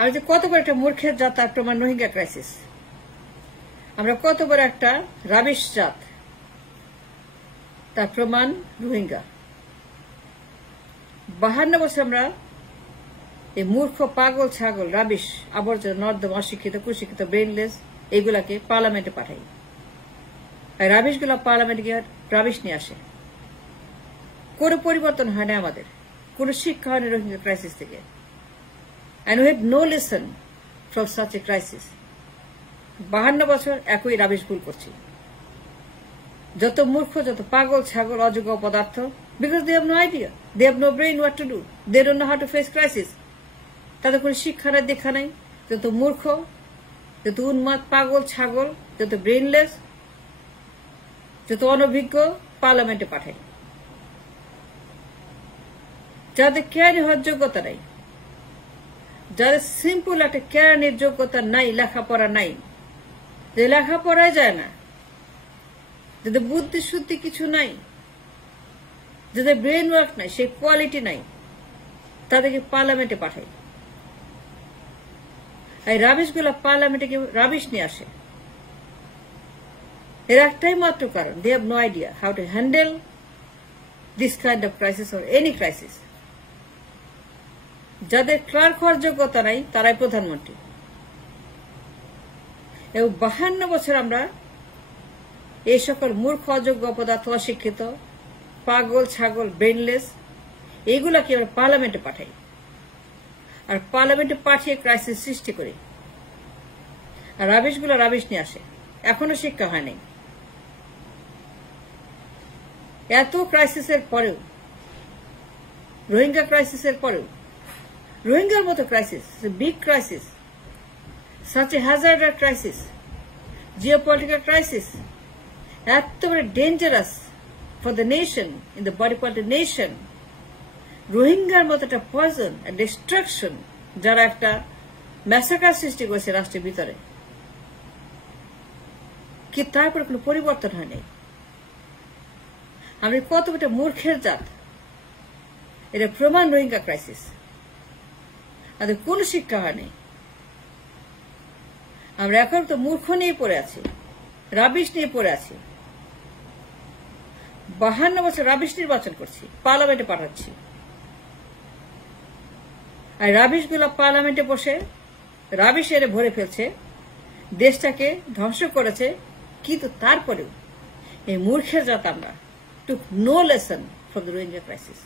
আর যে কত বড় একটা মূর্খের জাত তার প্রমাণ রোহিঙ্গা ক্রাইসিস। আমরা কত বড় একটা রাবিশ জাত তার প্রমাণ রোহিঙ্গা। 52 বছর আমরা এই মূর্খ পাগল ছাগল রাবিশ আবর্জনা নর্দমা অশিক্ষিত কুশিক্ষিত ব্রেনলেস এইগুলাকে পার্লামেন্টে পাঠাই। আর রাবিশগুলা পার্লামেন্টে গিয়ে রাবিশ নিয়ে আসে। কোনো পরিবর্তন হয় না, আমাদের কোনো শিক্ষা হয়নি রোহিঙ্গা ক্রাইসিস থেকে। And we had no lesson from such a crisis. 52 বছর একই রাবিশ ভুল করছি। যত মূর্খ, যত পাগল ছাগল অযোগ্য পদার্থ, because they have no idea, they have no brain what to do, they don't know how to face crisis. তাদের কোনো শিক্ষা নাই, দেখা নাই। যত মূর্খ, যত উন্মাদ পাগল ছাগল, যত ব্রেনলেস, যত অনভিজ্ঞ পার্লামেন্টে পাঠায়, যাদের কেয়ারি হওয়ার যোগ্যতা নাই, যাদের সিম্পল একটা কেরানির যোগ্যতা নাই, লেখাপড়া নাই, যে লেখাপড়ায় যায় না, যাদের বুদ্ধি শুদ্ধি কিছু নাই, যাদের ব্রেন ওয়ার্ক নাই, সেই কোয়ালিটি নাই, তাদেরকে পার্লামেন্টে পাঠায়। এই রাবিশগুলো পার্লামেন্টে গিয়ে রাবিশ নিয়ে আসে। এর একটাই মাত্র কারণ, they have no idea how to handle this kind of crisis or any crisis. যাদের ক্লার্ক হওয়ার যোগ্যতা নাই তারাই প্রধানমন্ত্রী। এবং 52 বছর আমরা এই সকল মূর্খ অযোগ্য অপদার্থ অশিক্ষিত পাগল ছাগল ব্রেনলেস এইগুলাকে আমরা পার্লামেন্টে পাঠাই। আর পার্লামেন্টে পাঠিয়ে ক্রাইসিস সৃষ্টি করি। আর রাবিশগুলো রাবিশ নিয়ে আসে। এখনো শিক্ষা হয় নাই। এত ক্রাইসিসের পরেও, রোহিঙ্গা ক্রাইসিসের পরেও, রোহিঙ্গার মতো crisis, big crisis, such a hazardous crisis, geopolitical crisis, একেবারে dangerous for the nation, in the body politic nation, রোহিঙ্গার মতো একটা পয়জন, ডিস্ট্রাকশন, যারা একটা ম্যাসাকার সৃষ্টি করেছে রাষ্ট্রের ভিতরে, কি তারপরে কোনো পরিবর্তন হয় নাই। আমি কত একটা মূর্খের জাত, এটা প্রমাণ রোহিঙ্গা ক্রাইসিস। আমাদের কোন শিক্ষা হয়নি। আমরা এখন তো মূর্খ নিয়ে পড়ে আছি, রাবিশ নিয়ে পড়ে আছি। 52 বছর রাবিশ নির্বাচন করছি, পার্লামেন্টে পাঠাচ্ছি। আর রাবিশগুলো পার্লামেন্টে বসে রাবিশ এরে ভরে ফেলছে, দেশটাকে ধ্বংস করেছে। কিন্তু তারপরেও এই মূর্খের জাত আমরা took no lesson from the Rohingya crisis.